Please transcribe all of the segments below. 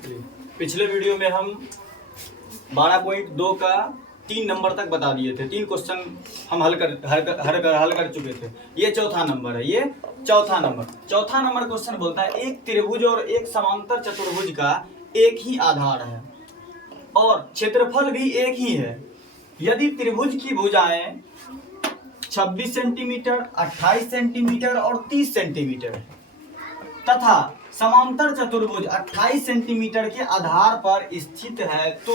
पिछले वीडियो में हम 12.2 का 3 नंबर तक बता दिए थे। 3 क्वेश्चन हम हल कर चुके थे। ये चौथा नंबर है। ये चौथा नंबर क्वेश्चन बोलता है एक त्रिभुज और एक समांतर चतुर्भुज का एक ही आधार है और क्षेत्रफल भी एक ही है। यदि त्रिभुज की भुजाएं 26 सेंटीमीटर, 28 सेंटीमीटर और 30 सेंटीमीटर है तथा समांतर चतुर्भुज 28 सेंटीमीटर के आधार पर स्थित है तो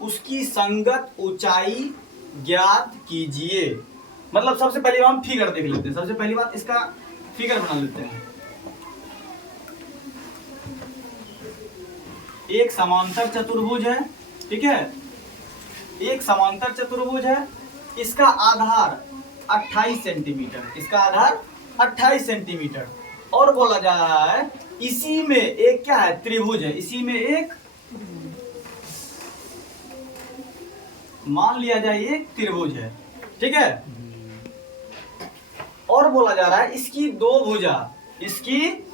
उसकी संगत ऊंचाई ज्ञात कीजिए। मतलब सबसे पहली बात हम फिगर देख लेते हैं। सबसे पहली बात इसका फिगर बना लेते हैं। एक समांतर चतुर्भुज है, ठीक है, एक समांतर चतुर्भुज है। इसका आधार 28 सेंटीमीटर, इसका आधार 28 सेंटीमीटर और बोला जा रहा है इसी में एक क्या है, त्रिभुज है। इसी में एक, मान लिया जाए एक त्रिभुज है, ठीक है। और बोला जा रहा है इसकी दो भुजा, इसकी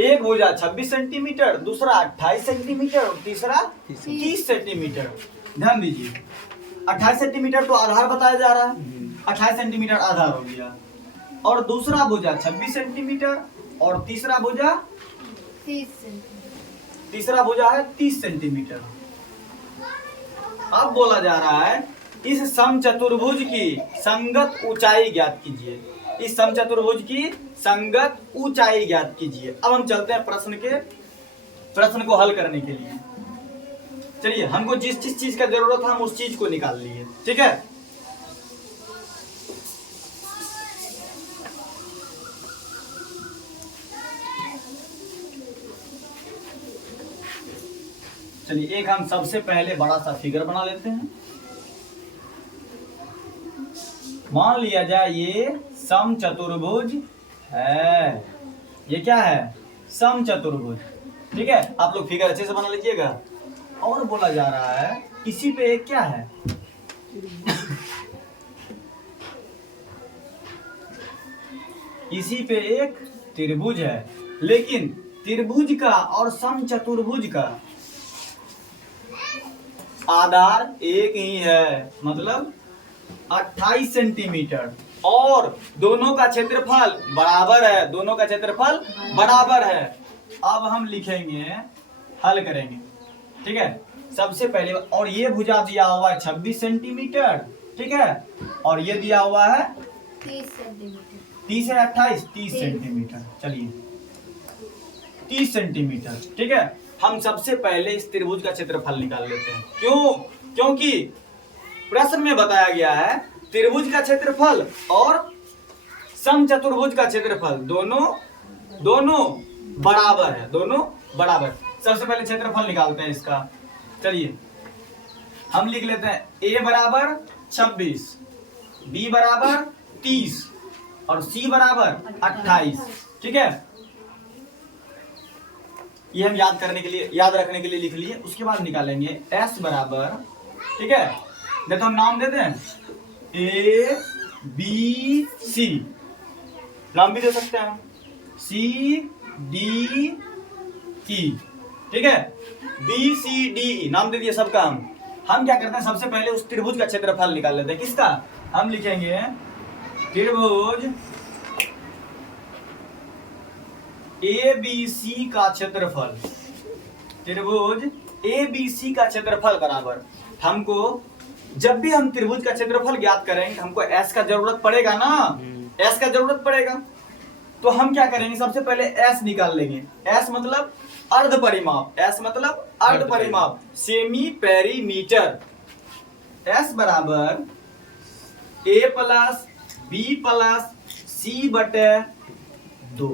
एक भुजा 26 सेंटीमीटर, दूसरा 28 सेंटीमीटर और तीसरा 30 सेंटीमीटर। ध्यान दीजिए, 28 सेंटीमीटर तो आधार बताया जा रहा है, 28 सेंटीमीटर आधार हो गया और दूसरा भुजा 26 सेंटीमीटर और तीसरा भुजा 30 सेंटीमीटर। अब बोला जा रहा है इस समचतुर्भुज की संगत ऊंचाई ज्ञात कीजिए। इस समचतुर्भुज की संगत ऊंचाई ज्ञात कीजिए। अब हम चलते हैं प्रश्न को हल करने के लिए। चलिए, हमको जिस चीज का जरूरत है हम उस चीज को निकाल लिए, ठीक है। चलिए, एक हम सबसे पहले बड़ा सा फिगर बना लेते हैं। मान लिया जाए ये समचतुर्भुज है। ये क्या है? समचतुर्भुज, ठीक है। आप लोग फिगर अच्छे से बना लीजिएगा। और बोला जा रहा है इसी पे एक क्या है, इसी पे एक त्रिभुज है। लेकिन त्रिभुज का और समचतुर्भुज का आधार एक ही है, मतलब 28 सेंटीमीटर और दोनों का क्षेत्रफल बराबर है, दोनों का क्षेत्रफल बराबर है। अब हम लिखेंगे, हल करेंगे, ठीक है। सबसे पहले, और ये भुजा दिया हुआ है 26 सेंटीमीटर, ठीक है, और ये दिया हुआ है 30 सेंटीमीटर। 30 है 28, 30 सेंटीमीटर। चलिए, 30 सेंटीमीटर, ठीक है। हम सबसे पहले इस त्रिभुज का क्षेत्रफल निकाल लेते हैं। क्यों? क्योंकि प्रश्न में बताया गया है त्रिभुज का क्षेत्रफल और समचतुर्भुज का क्षेत्रफल दोनों बराबर है, दोनों बराबर। सबसे पहले क्षेत्रफल निकालते हैं इसका। चलिए, हम लिख लेते हैं a बराबर 26, b बराबर 30 और c बराबर 28, ठीक है। ये हम याद रखने के लिए लिख लिए। उसके बाद निकालेंगे s बराबर, ठीक है, नहीं तो हम नाम देते हैं a b c, नाम भी दे सकते हैं हम, c d e, ठीक है, b c d e नाम दे दिए सबका। हम क्या करते हैं, सबसे पहले उस त्रिभुज का क्षेत्रफल निकाल लेते हैं। किसका? हम लिखेंगे त्रिभुज ABC का क्षेत्रफल, त्रिभुज ABC का क्षेत्रफल बराबर, हमको जब भी हम त्रिभुज का क्षेत्रफल ज्ञात करेंगे हमको S का जरूरत पड़ेगा ना, S का जरूरत पड़ेगा। तो हम क्या करेंगे, सबसे पहले S निकाल लेंगे। S मतलब अर्ध परिमाप, S मतलब अर्ध परिमाप, सेमी पेरीमीटर। S बराबर A plus B plus C बटे 2।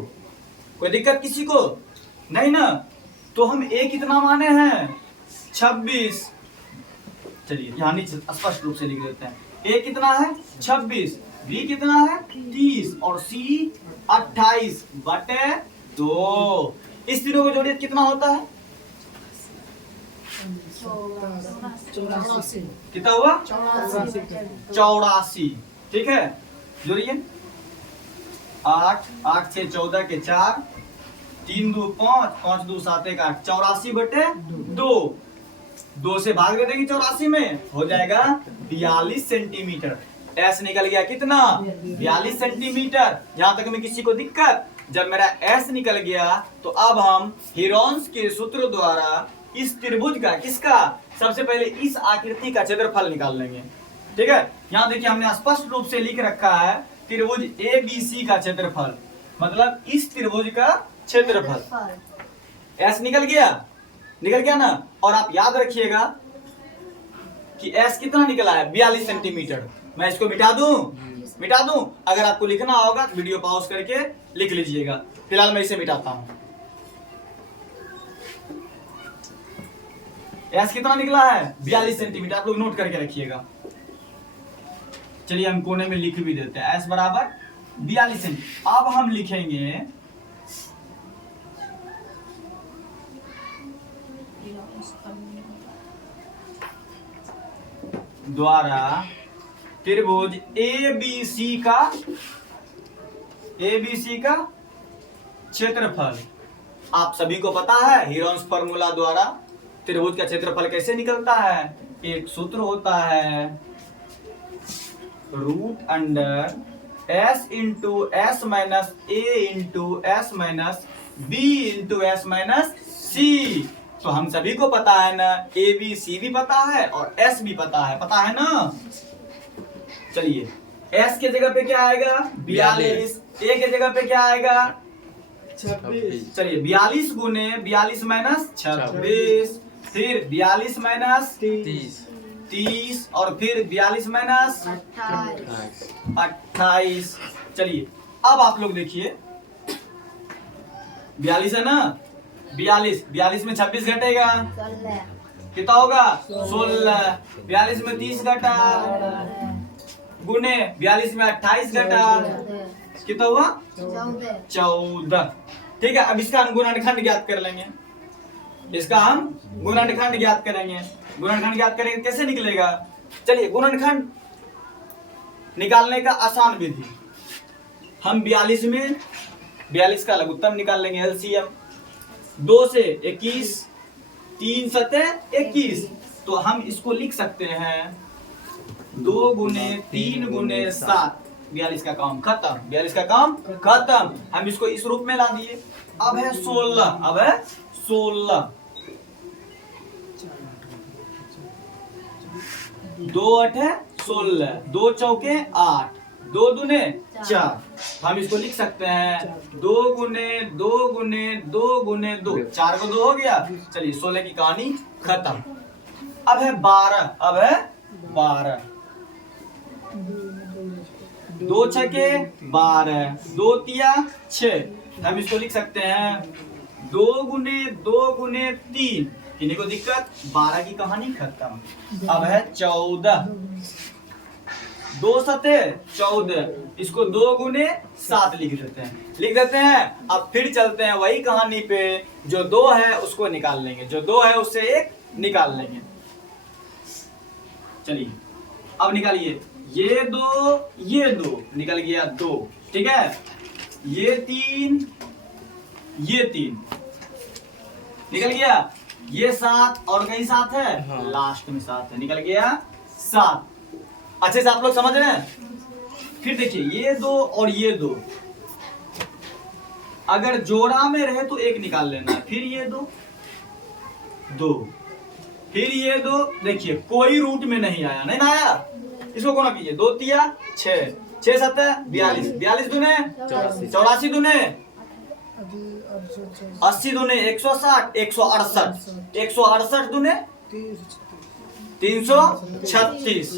कोई दिक्कत किसी को नहीं ना? तो हम a कितना माने हैं, 26। चलिए, यहाँ नीचे स्पष्ट रूप से लिख देते हैं। a कितना है 26, b कितना है 30 और c 28 बटे 2। इस तीनों को जोड़िए कितना होता है, 84। कितना हुआ, 84, ठीक है। जोड़िए, 8 8 से 14 के 4, 3 2 5, 5 2 7 1 8, 84/2। 2 से भाग दे देंगे 84 में, हो जाएगा 42 सेंटीमीटर। एस निकल गया कितना? 42 सेंटीमीटर। यहां तक में किसी को दिक्कत? जब मेरा एस निकल गया तो अब हम हीरोन्स के सूत्र द्वारा इस त्रिभुज का, किसका, सबसे पहले इस आकृति का क्षेत्रफल निकाल लेंगे। ठीक है, यहाँ देखिए हमने स्पष्ट रूप से लिख रखा है त्रिभुज ABC का क्षेत्रफल, मतलब इस त्रिभुज का क्षेत्रफल। एस निकल गया ना। और आप याद रखिएगा कि एस कितना निकला है? 42 सेंटीमीटर। मैं इसको मिटा दूं? अगर आपको लिखना होगा तो वीडियो पॉज करके लिख लीजिएगा। फिलहाल मैं इसे मिटाता हूं। एस कितना निकला है? 42 सेंटीमीटर। आप लोग नोट करके रखिएगा। चलिए हम कोने में लिख भी देते हैं, एस बराबर 42 सेंटीमीटर। अब हम लिखेंगे द्वारा त्रिभुज ABC का क्षेत्रफल। आप सभी को पता है हीरोन्स फार्मूला द्वारा त्रिभुज का क्षेत्रफल कैसे निकलता है? एक सूत्र होता है √, S into S minus A into S minus B into S minus C। तो हम सभी को पता है ना, ABC भी पता है और S भी पता है ना। चलिए S के जगह पे क्या आएगा? 42। A के जगह पे क्या आएगा? 26। चलिए 42 गुने 42 माइनस 26, फिर 42 माइनस 30 और फिर 42 माइनस 28। चलिए अब आप लोग देखिए, 42 है ना, 42 में 26 घटेगा, कितना होगा? 16। 42 में 30 घटा, गुने 42 में 28 घटा, कितना हुआ? 14। ठीक है, अब इसका हम गुणनखंड ज्ञात कर लेंगे। गुणनखंड ज्ञात करेंगे कैसे निकलेगा? चलिए गुणनखंड निकालने का आसान विधि, हम 42 का लघुत्तम निकाल लेंगे, एलसीएम। 2 से 21, 3 सते 21। तो हम इसको लिख सकते हैं 2 गुने 3 गुने 7। 42 का काम खत्म। हम इसको इस रूप में ला दिए। अब है 16। 2 8 है 16, 2 चौके 8, 2 दूने 4। हम इसको लिख सकते हैं 2 गुने 2 गुने 2 गुने 2, 4 को 2 हो गया। चलिए 16 की कहानी खत्म। अब है 12। 2 छके 12, 2 तिया 6। हम इसको लिख सकते हैं 2 गुने 3। किन्हीं को दिक्कत? 12 की कहानी खत्म। अब है 14। 2 सते 14, इसको 2 गुने 7 लिख देते हैं। अब फिर चलते हैं वही कहानी पे, जो 2 है उसको निकाल लेंगे, जो 2 है उससे 1 निकाल लेंगे। चलिए अब निकालिए, ये 2 निकल गया 2। ठीक है, ये 3 निकल गया, ये 7 और कहीं 7 है, हाँ। लास्ट में 7 है, निकल गया 7। अच्छे से आप लोग समझ रहे हैं? फिर देखिए ये 2 और ये 2 अगर जोड़ा में रहे तो 1 निकाल लेना, फिर ये 2, फिर ये 2। देखिए कोई रूट में नहीं आया, इसको गुणा कीजिए, 2 तिया 6, 6 7 42, 42 दूने 84 दूने 80 दूने 160, 168 दूने 336।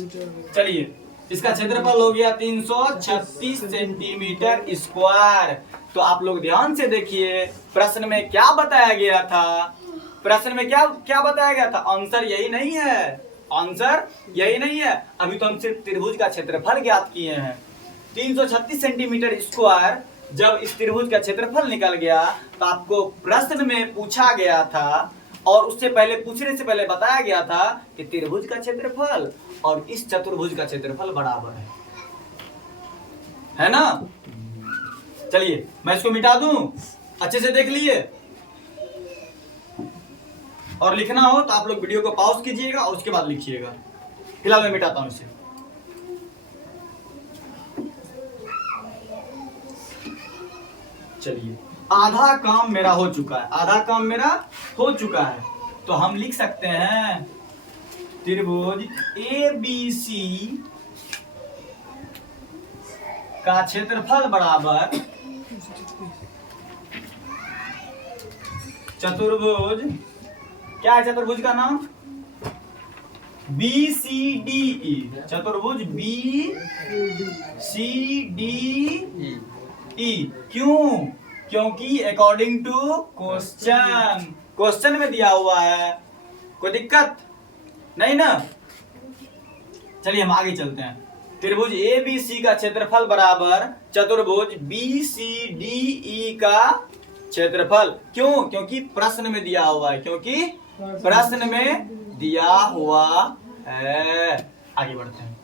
चलिए इसका क्षेत्रफल हो गया 336 सेंटीमीटर स्क्वायर। तो आप लोग ध्यान से देखिए, प्रश्न में क्या बताया गया था? आंसर यही नहीं है। अभी तो हम सिर्फ त्रिभुज का क्षेत्रफल ज्ञात किए हैं। 336 सेंटीमीटर स्क्वायर जब इस त्रिभुज का क्षेत्रफल निकल गया तो आपको प्रश्न में पूछा गया था, और उससे पहले पूछने से पहले बताया गया था कि त्रिभुज का क्षेत्रफल और इस चतुर्भुज का क्षेत्रफल बराबर है ना? चलिए मैं इसको मिटा दूं। अच्छे से देख लिए? और लिखना हो तो आप लोग वीडियो को पॉज कीजिएगा और उसके बाद लिखिएगा। फिलहाल मैं मिटाता हूं इसे। चलिए, आधा काम मेरा हो चुका है, आधा काम मेरा हो चुका है। तो हम लिख सकते हैं त्रिभुज ABC का क्षेत्रफल बराबर चतुर्भुज, क्या है चतुर्भुज का नाम? BCDE, चतुर्भुज BCDE। क्यों? क्योंकि अकॉर्डिंग टू क्वेश्चन, क्वेश्चन में दिया हुआ है। कोई दिक्कत नहीं ना? चलिए हम आगे चलते हैं। त्रिभुज ABC का क्षेत्रफल बराबर चतुर्भुज BCDE का क्षेत्रफल। क्यों? क्योंकि प्रश्न में दिया हुआ है, क्योंकि प्रश्न में दिया हुआ है। आगे बढ़ते हैं।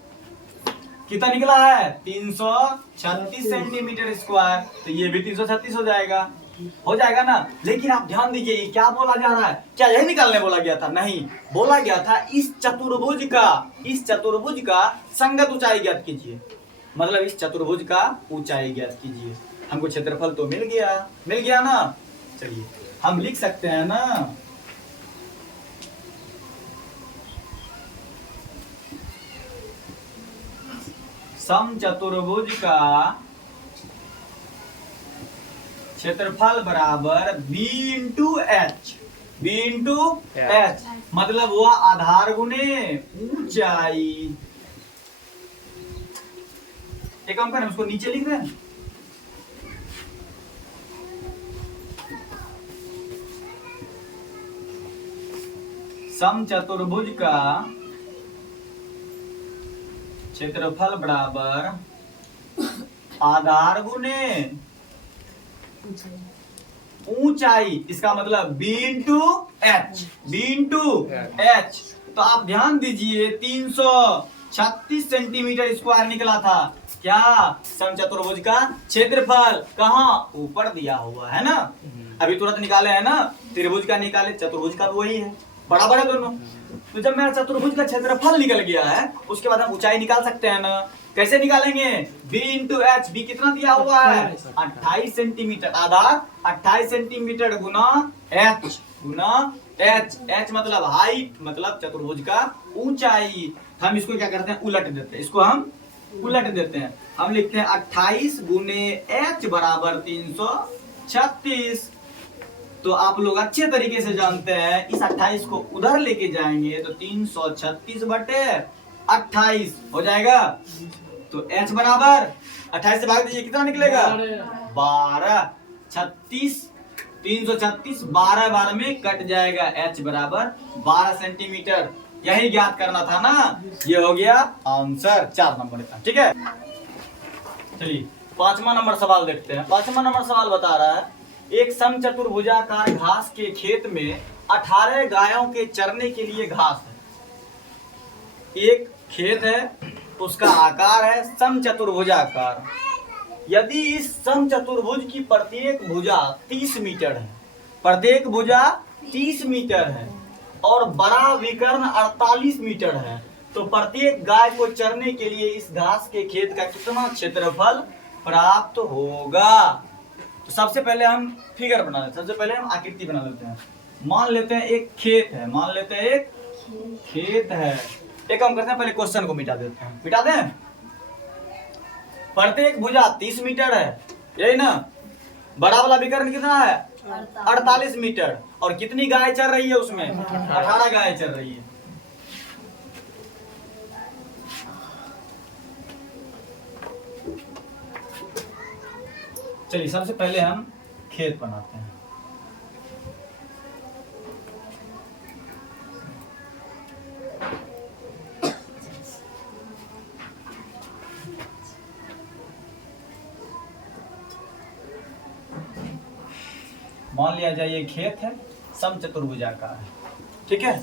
कितना निकला है? 336 सेंटीमीटर स्क्वायर। तो ये भी 336 हो जाएगा ना? लेकिन आप ध्यान दीजिए, ये क्या बोला जा रहा है? क्या यही निकालने बोला गया था? नहीं, बोला गया था इस चतुर्भुज का संगत ऊंचाई ज्ञात कीजिए। मतलब इस चतुर्भुज का ऊंचाई ज्ञात कीजिए। हमको क्षेत्रफल तो मिल गया ना? चलिए हम लिख सकते हैं ना, समचतुर्भुज का क्षेत्रफल बराबर B इंटू एच। मतलब हुआ आधार गुने ऊंचाई। एक काम करें, उसको नीचे लिख दें। समचतुर्भुज का क्षेत्रफल बराबर आधार गुने ऊंचाई। इसका मतलब B इंटू एच। तो आप ध्यान दीजिए, 336 सेंटीमीटर स्क्वायर निकला था। क्या? समचतुर्भुज का क्षेत्रफल। कहाँ? ऊपर दिया हुआ है ना? अभी तुरंत निकाले है ना? त्रिभुज का निकाले, चतुर्भुज का भी वही है, बराबर है दोनों। तो जब मेरा चतुर्भुज का क्षेत्रफल निकल गया है, उसके बाद हम ऊंचाई निकाल सकते हैं ना? कैसे निकालेंगे? B into H. बी कितना दिया हुआ है? 28 सेंटीमीटर। आधार 28 सेंटीमीटर गुना एच। एच मतलब हाइट, मतलब चतुर्भुज का ऊंचाई। हम इसको क्या करते हैं? उलट देते हैं। हम लिखते हैं 28 गुने एच बराबर 336। तो आप लोग अच्छे तरीके से जानते हैं, इस 28 को उधर लेके जाएंगे तो 336 बटे 28 हो जाएगा। तो h बराबर 28 से भाग दीजिए, कितना निकलेगा? 12। 36 336 12 में कट जाएगा। h बराबर 12 सेंटीमीटर। यही ज्ञात करना था ना? ये हो गया आंसर 4 नंबर का। ठीक है, चलिए 5वां नंबर सवाल देखते हैं। 5वां नंबर सवाल बता रहा है, एक समचतुर्भुजाकार घास के खेत में 18 गायों के चरने के लिए घास है। एक खेत है, उसका आकार है समचतुर्भुजाकार। यदि इस समचतुर्भुज की प्रत्येक भुजा 30 मीटर है, प्रत्येक भुजा 30 मीटर है और बड़ा विकर्ण 48 मीटर है, तो प्रत्येक गाय को चरने के लिए इस घास के खेत का कितना क्षेत्रफल प्राप्त होगा? तो सबसे पहले हम फिगर बना लेते हैं, सबसे पहले हम आकृति बना लेते हैं। मान लेते हैं एक खेत है, एक काम करते हैं, पहले क्वेश्चन को मिटा देते हैं। मिटा दें? प्रत्येक भुजा 30 मीटर है, यही ना? बड़ा वाला विकर्ण कितना है? 48 मीटर। और कितनी गाय चल रही है उसमें? 18 गाय चल रही है। चलिए सबसे पहले हम खेत बनाते हैं। मान लिया जाए ये खेत है, समचतुर्भुजाकार है, ठीक है।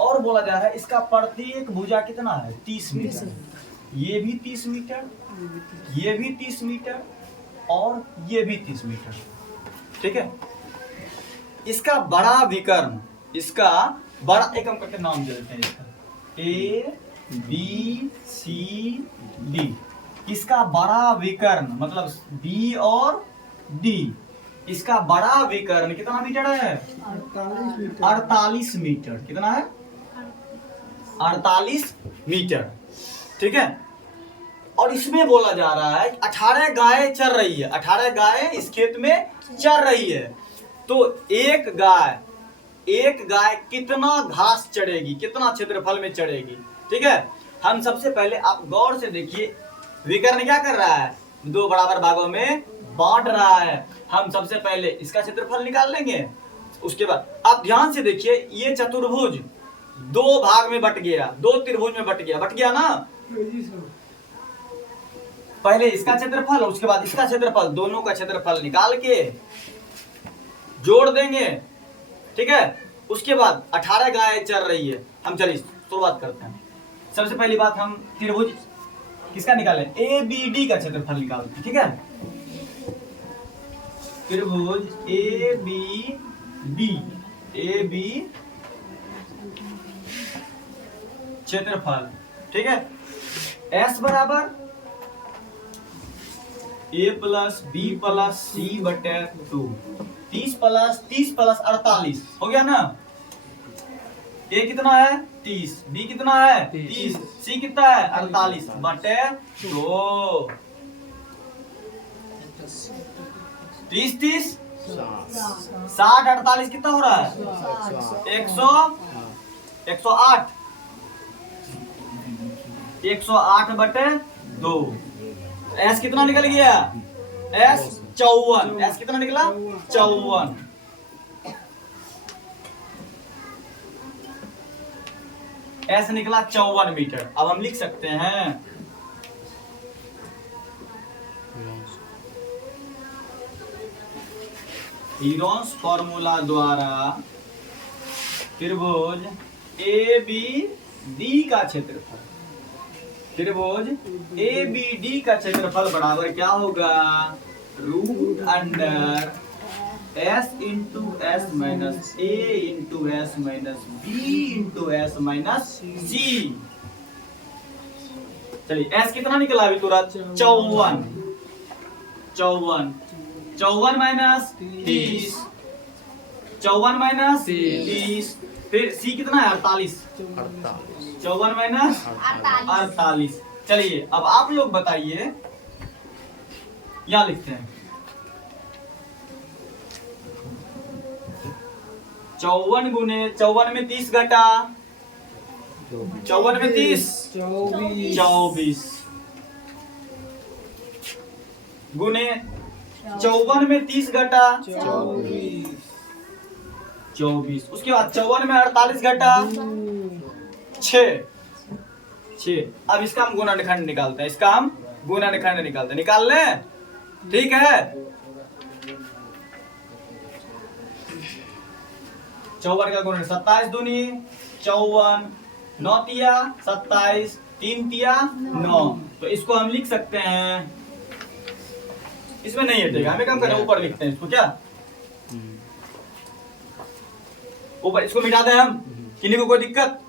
और बोला जा रहा है इसका प्रत्येक भुजा कितना है? 30 मीटर। ये भी 30 मीटर, ये भी 30 मीटर और ये भी 30 मीटर। ठीक है। इसका बड़ा विकर्ण, इसका बड़ा, एक हम करके नाम दे देते हैं इसका, ए बी सी डी। इसका बड़ा विकर्ण मतलब बी और डी, इसका बड़ा विकर्ण कितना मीटर है? 48 मीटर। कितना है? 48 मीटर, ठीक है। और इसमें बोला जा रहा है 18 गाय चर रही है, 18 गाय इस खेत में चर रही है। तो एक गाय कितना घास चढ़ेगी, कितना क्षेत्रफल में चढ़ेगी, ठीक है। हम सबसे पहले आप गौर से देखिए, विकर्ण क्या कर रहा है? दो बराबर भागों में बांट रहा है। हम सबसे पहले इसका क्षेत्रफल निकाल लेंगे, उसके बाद आप ध्यान से देखिए, ये चतुर्भुज दो भाग में बट गया, दो त्रिभुज में बट गया ना। पहले इसका क्षेत्रफल, उसके बाद इसका क्षेत्रफल, दोनों का क्षेत्रफल निकाल के जोड़ देंगे, ठीक है। उसके बाद 18 गाय चर रही है। हम चलिए शुरुआत करते हैं। सबसे पहली बात, हम त्रिभुज किसका निकालें? ए बी डी का क्षेत्रफल निकालते हैं, ठीक है। त्रिभुज ए बी डी क्षेत्रफल, ठीक है। एस बराबर ए प्लस बी प्लस सी बटे 2, 30 प्लस 48 हो गया ना। ए कितना है? 30, बी कितना है? 30, सी कितना है? 48 बटे 2। 30 60 48 कितना हो रहा है? 108 108 बटे 2। एस कितना निकल गया? एस 54। एस कितना निकला? 54। एस निकला 54 मीटर। अब हम लिख सकते हैं हीरोन्स फॉर्मूला द्वारा त्रिभुज ए बी डी का क्षेत्रफल, त्रिभुज ए बी डी का क्षेत्रफल बराबर क्या होगा? Root under S into S minus A into S minus B into S minus C. चलिए एस कितना निकला अभी तुरंत? 54। 54 माइनस 30, 54 माइनस 30, फिर सी कितना है? 48। 54 माइनस 48। चलिए अब आप लोग बताइए, यहाँ लिखते हैं 54 गुने 54 में 30 घटा, 54 में 30 24 गुने 54 में 30 घटा 24। उसके बाद 54 में 48 घटा 6। अब इसका हम गुणनखंड निकालते हैं, इसका हम गुणनखंड निकालते हैं। निकाल लें, ठीक है। 54 का गुणन 27 दूनी 54, 9 तिया 27, 3 तिया 9। तो इसको हम लिख सकते हैं, इसमें नहीं हटेगा, हमें कम करना, ऊपर लिखते हैं इसको। क्या ऊपर इसको मिटा दें हम, किन्हीं को कोई दिक्कत?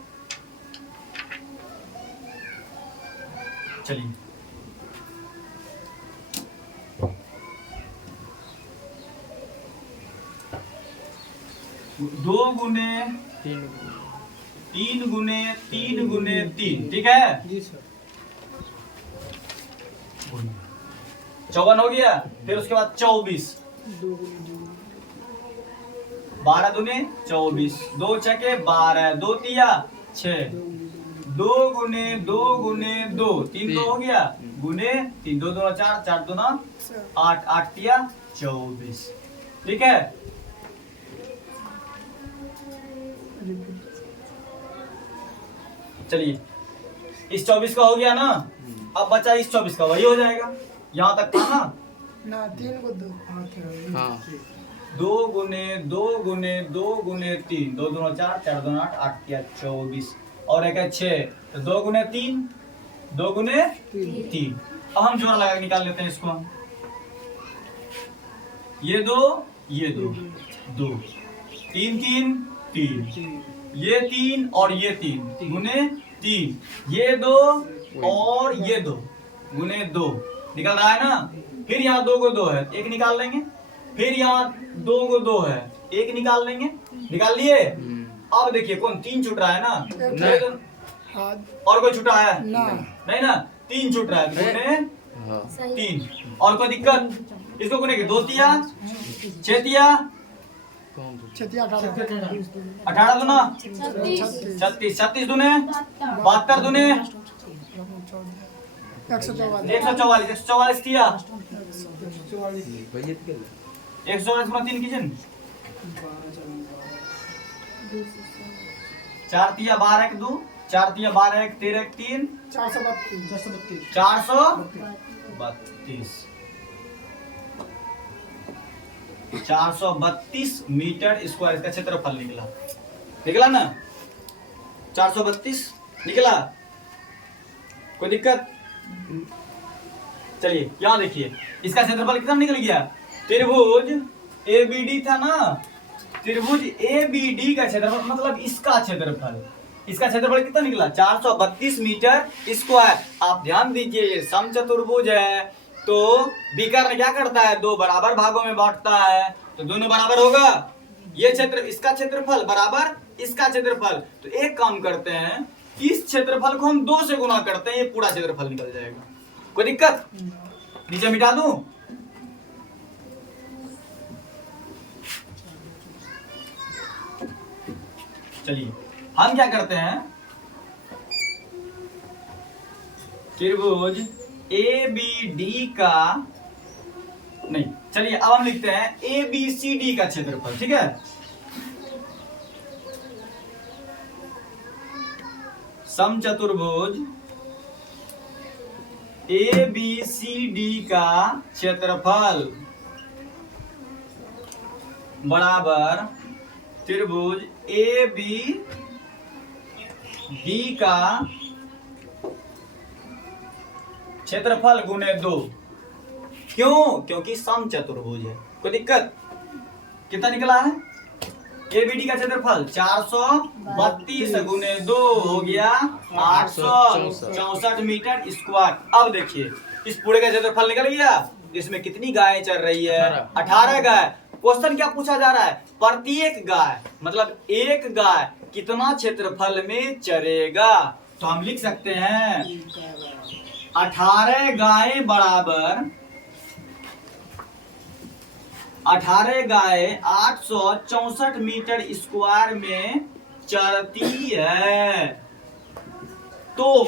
चलिए 2 गुने 3 गुने 3 गुने 3, ठीक है। 54 हो गया। फिर उसके बाद 24, 12 दूने 24, 2 छके 12, 2 तिया 6, 2 गुने 2 गुने 2, 3 तो हो गया, गुने 3, 2 2 4, 4 2 8, 8 तिया 24, ठीक है। चलिए इस 24 का हो गया ना, अब बचा इस 24 का, वही हो जाएगा। यहाँ तक था ना 3 को 2 हाँ 2 गुने 2 गुने 2 गुने 3, 2 2 4, 4 2 8, 8 तिया 24 और एक है 6, तो 2 गुने 3, 2 गुने 3। अब हम जोड़ लगा के निकाल लेते हैं इसको। हम ये 2 ये 2 2 3 3 3 ये 3 और ये 3 गुने 3 ये 2 और ये 2 गुने 2 निकल रहा है ना। फिर यहाँ 2 को 2 है, एक निकाल लेंगे। फिर यहाँ 2 को 2 है, एक निकाल लेंगे। निकाल लिए। अब देखिए कौन 3 छूट रहा है ना, हाँ और कोई छूटा है ना नहीं ना, 3 छूट रहा है गुने 3। और कोई दिक्कत, इसको गुने के 2 तिया 6 तिया छतिया 18 दुना 36 36 दुने 72 दुने 144 144 तिया 144 गुना 3 किचन 4 तिया 12 1 2 4 तिया 12 1 13 1 3 432 मीटर स्क्वायर इसका क्षेत्रफल निकला। निकला ना 432 निकला। कोई दिक्कत? चलिए यहाँ देखिए इसका क्षेत्रफल कितना निकल गया। त्रिभुज एबीडी था ना, त्रिभुज एबीडी का क्षेत्रफल मतलब इसका क्षेत्रफल, इसका क्षेत्रफल कितना निकला 432 मीटर स्क्वायर। आप ध्यान दीजिए ये समचतुर्भुज है तो विकर्ण क्या करता है, 2 बराबर भागों में बांटता है, तो दोनों बराबर होगा। ये क्षेत्र इसका क्षेत्रफल बराबर इसका क्षेत्रफल, तो एक काम करते हैं इस क्षेत्रफल को हम 2 से गुना करते हैं, ये पूरा क्षेत्रफल निकल जाएगा। कोई दिक्कत? नीचे मिटा दूं? चलिए हम क्या करते हैं, त्रिभुज ए बी डी का नहीं, चलिए अब हम लिखते हैं ए बी सी डी का क्षेत्रफल। ठीक है, समचतुर्भुज ए बी सी डी का क्षेत्रफल बराबर त्रिभुज ए बी डी का क्षेत्रफल गुने 2। क्यों? क्योंकि समचतुर्भुज है। कोई दिक्कत? कितना निकला है एबीडी का क्षेत्रफल 432 गुने 2 हो गया 864 मीटर स्क्वायर। अब देखिए इस पूरे का क्षेत्रफल निकल गया। इसमें कितनी गायें चल रही है 18 गाय। क्वेश्चन क्या पूछा जा रहा है, प्रत्येक गाय मतलब एक गाय कितना क्षेत्रफल में चरेगा। तो हम लिख सकते हैं 18 गायें बराबर 18 गायें 864 मीटर स्क्वायर में चरती है। तो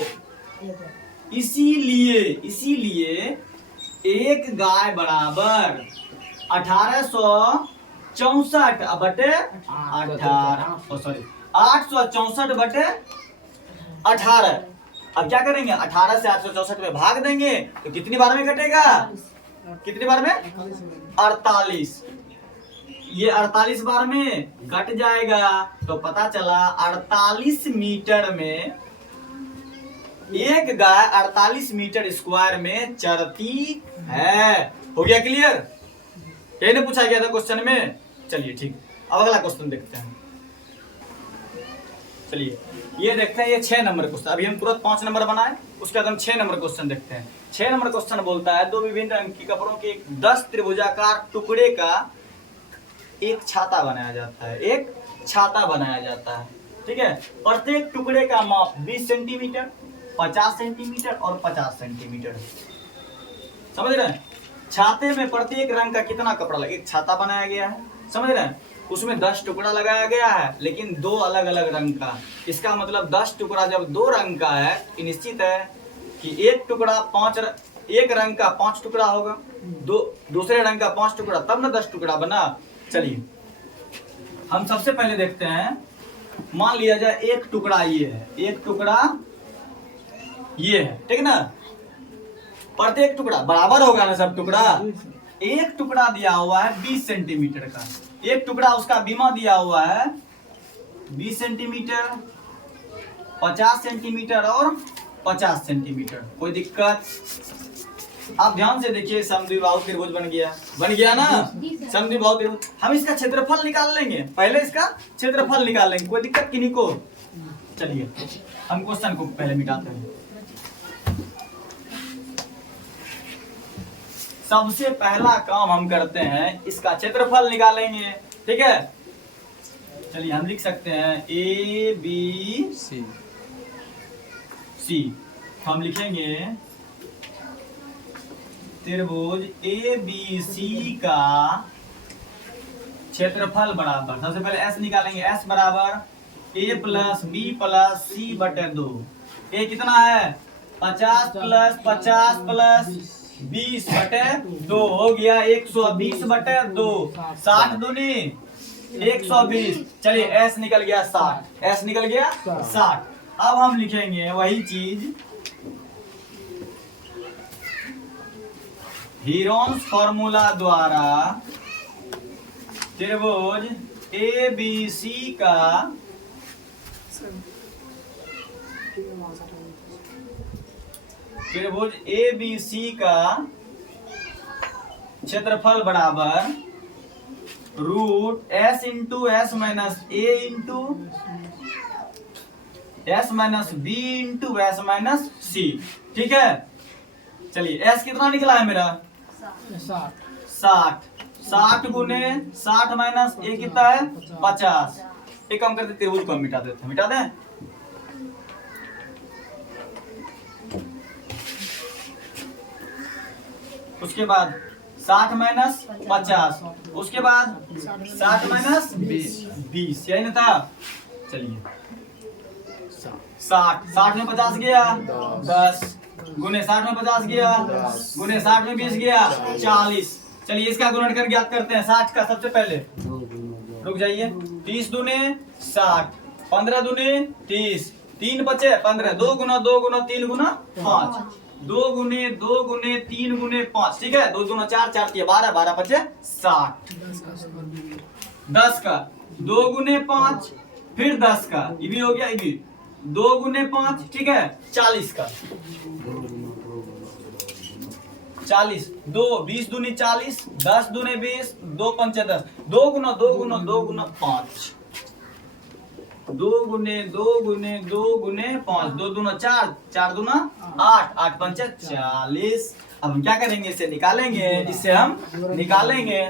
इसीलिए एक गाय बराबर 1864 बटे 864 बटे 18। अब क्या करेंगे 18 से 864 में भाग देंगे तो कितनी बार में कटेगा, कितनी बार में 48। ये 48 बार में कट जाएगा तो पता चला 48 मीटर में एक गाय 48 मीटर स्क्वायर में चरती है। हो गया क्लियर? यही ने पूछा गया था क्वेश्चन में। चलिए ठीक, अब अगला क्वेश्चन देखते हैं। चलिए ये देखते हैं, ये 6 नंबर क्वेश्चन। अभी हम तुरंत 5 नंबर बनाए, उसके बाद हम 6 नंबर क्वेश्चन देखते हैं। 6 नंबर क्वेश्चन बोलता है 2 विभिन्न रंग की कपड़ों के 10 त्रिभुजाकार टुकड़े का एक छाता बनाया जाता है। एक छाता बनाया जाता है, ठीक है। प्रत्येक टुकड़े का माप 20 सेंटीमीटर, 50 सेंटीमीटर और 50 सेंटीमीटर। समझ रहे हैं? छाते में प्रत्येक रंग का कितना कपड़ा लगे, एक छाता बनाया गया है, समझ रहे हैं। उसमें 10 टुकड़ा लगाया गया है, लेकिन 2 अलग अलग रंग का। इसका मतलब 10 टुकड़ा जब 2 रंग का है तो निश्चित है कि एक टुकड़ा एक रंग का 5 टुकड़ा होगा, दूसरे रंग का 5 टुकड़ा, तब ना 10 टुकड़ा बना। चलिए हम सबसे पहले देखते हैं, मान लिया जाए एक टुकड़ा ये है, एक टुकड़ा ये है, ठीक ना। प्रत्येक टुकड़ा बराबर होगा ना, सब टुकड़ा। एक टुकड़ा दिया हुआ है 20 सेंटीमीटर का, एक टुकड़ा उसका बीमा दिया हुआ है 20 सेंटीमीटर, 50 सेंटीमीटर और 50 सेंटीमीटर। कोई दिक्कत? आप ध्यान से देखिए, समद्विबाहु त्रिभुज बन गया ना। समद्विबाहु त्रिभुज, हम इसका क्षेत्रफल निकाल लेंगे, पहले इसका क्षेत्रफल निकाल लेंगे, कोई दिक्कत किन्हीं को। चलिए हम क्वेश्चन को पहले मिटाते हैं। सबसे पहला काम हम करते हैं, इसका क्षेत्रफल निकालेंगे, ठीक है। चलिए हम लिख सकते हैं ए बी सी। हम लिखेंगे त्रिभुज ए बी सी का क्षेत्रफल बराबर, सबसे पहले एस निकालेंगे, एस बराबर ए प्लस बी प्लस सी बटे 2। ए कितना है 50 प्लस 50 प्लस 20 बटे 2 हो गया 120 बटे 2। 60 दूनी 120। चलिए एस निकल गया 60, एस निकल गया 60। अब हम लिखेंगे वही चीज हीरोन्स फॉर्मूला द्वारा त्रिभुज ए बी सी का त्रिभुज ए बी सी का क्षेत्रफल बराबर root S into S minus A into S minus B into S minus C, ठीक है। चलिए एस कितना निकला है मेरा 60। 60 गुने 60 माइनस ए कितना है 50। एक काम करते त्रिभुज को मिटा देते हैं, मिटा दें। उसके बाद 60 माइनस 50, उसके बाद 60 माइनस 20, यही ना था। चलिए 60 में 50 गया 10, गुने 60 में 50 गया, गुने 60 में 20 गया 40। चलिए इसका गुणन कर ज्ञात करते हैं 60 का। सबसे पहले रुक जाइए, 30 दूने 60, 15 दूने 30, 3 बचे 15, 2 गुना 2 गुना 3 गुना 5, 2 गुने 2 गुने 3 गुने 5, ठीक है। 2 गुना 4, 4 के 12, 12 बचे 60। 10 का 2 गुने 5, फिर 10 का, ये भी हो गया, ये भी 2 गुने 5, ठीक है। 40 का 40, 2 20 दूनी 40, 10 दूने 20, 2 पंचे 10, 2 गुना 2 गुना 2 गुना 5, 2 गुने 2 गुने 2 गुने 5, 2 दूना 4, 4 दूना 8, 8 पंचे 40। अब हम क्या करेंगे, इसे निकालेंगे, इससे हम निकालेंगे।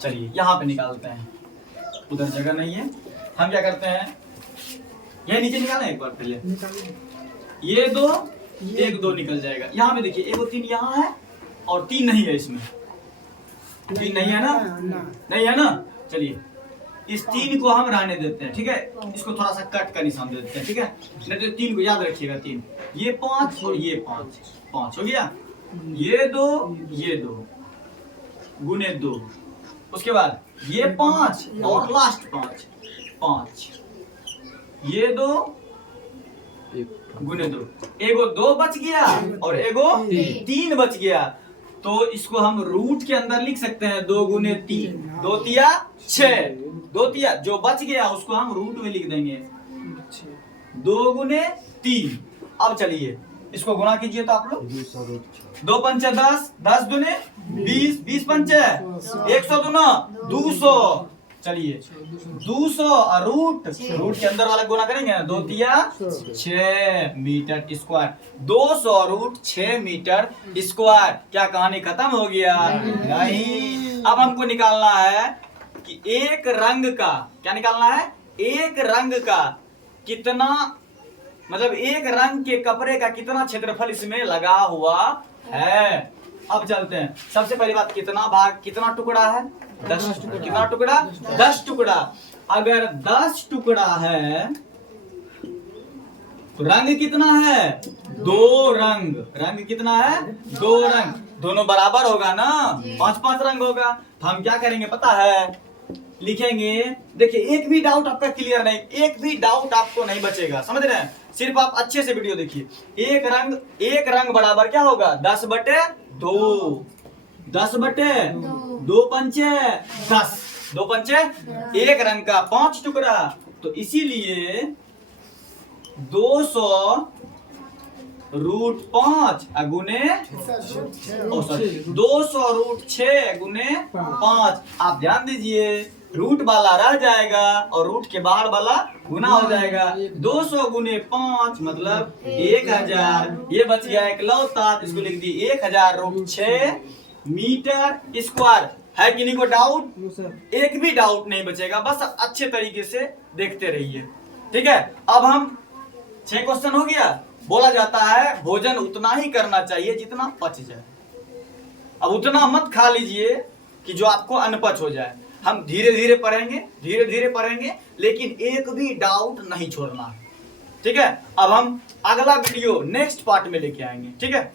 चलिए यहाँ पे निकालते हैं, उधर जगह नहीं है। हम क्या करते हैं, ये नीचे निकालें एक बार पहले, ये 2 1 2 निकल जाएगा। यहाँ पे देखिए 1 3 यहाँ है और 3 नहीं है, इसमें 3 नहीं है ना, नहीं है ना। चलिए इस 3 को हम रहने देते हैं, ठीक है। इसको थोड़ा सा कट का निशान दे देते हैं, ठीक है। नहीं तो 3 को याद रखिएगा, 3, ये 5 और ये 5, 5 हो गया। ये 2 गुने 2, उसके बाद ये 5 और लास्ट 5, 5, ये 2 गुने 2, एगो 2 बच गया और एगो 3 बच गया। तो इसको हम रूट के अंदर लिख सकते हैं, 2 गुने 3, 2 तिया 6, 2 तिया जो बच गया उसको हम रूट में लिख देंगे, 2 गुने 3। अब चलिए इसको गुणा कीजिए तो आप लोग, 2 पंचे 10, 10 दुने 20, 20 पंचे 100 दुना 200। चलिए 200 और रूट के अंदर वाला गुना करेंगे, 2 तिया 6 metre square, 200 root 6 metre square. क्या कहानी खत्म हो गया? नहीं। अब हमको निकालना है कि एक रंग का, क्या निकालना है, एक रंग का कितना, मतलब एक रंग के कपड़े का कितना क्षेत्रफल इसमें लगा हुआ है। अब चलते हैं, सबसे पहली बात, कितना भाग, कितना टुकड़ा है, 10 टुकड़ा। कितना टुकड़ा? 10 टुकड़ा। अगर 10 टुकड़ा है तो रंग कितना है? 2 रंग। रंग कितना है? 2 रंग। दोनों बराबर होगा ना, 5-5 रंग होगा। तो हम क्या करेंगे पता है, लिखेंगे। देखिए एक भी डाउट आपका क्लियर नहीं, एक भी डाउट आपको नहीं बचेगा, समझ रहे हैं? सिर्फ आप अच्छे से वीडियो देखिए। एक रंग बराबर क्या होगा? 10/2। 10/2 पंचे 10, 2 पंचे एक रंग का 5 टुकड़ा। तो इसीलिए 200 √5 गुने 200 √6 गुने 5। आप ध्यान दीजिए, रूट वाला रह जाएगा और रूट के बाहर वाला गुना हो जाएगा। 200 गुने 5 मतलब 1000। ये बच गया इकलौता, इसको लिख दी 1000 √6 मीटर स्क्वायर। है कि नहीं को डाउट? एक भी डाउट नहीं बचेगा, बस अच्छे तरीके से देखते रहिए। ठीक है, अब हम 6 क्वेश्चन हो गया। बोला जाता है भोजन उतना ही करना चाहिए जितना पच जाए। अब उतना मत खा लीजिए कि जो आपको अनपच हो जाए। हम धीरे धीरे पढ़ेंगे, लेकिन एक भी डाउट नहीं छोड़ना। ठीक है, अब हम अगला वीडियो नेक्स्ट पार्ट में लेके आएंगे। ठीक है।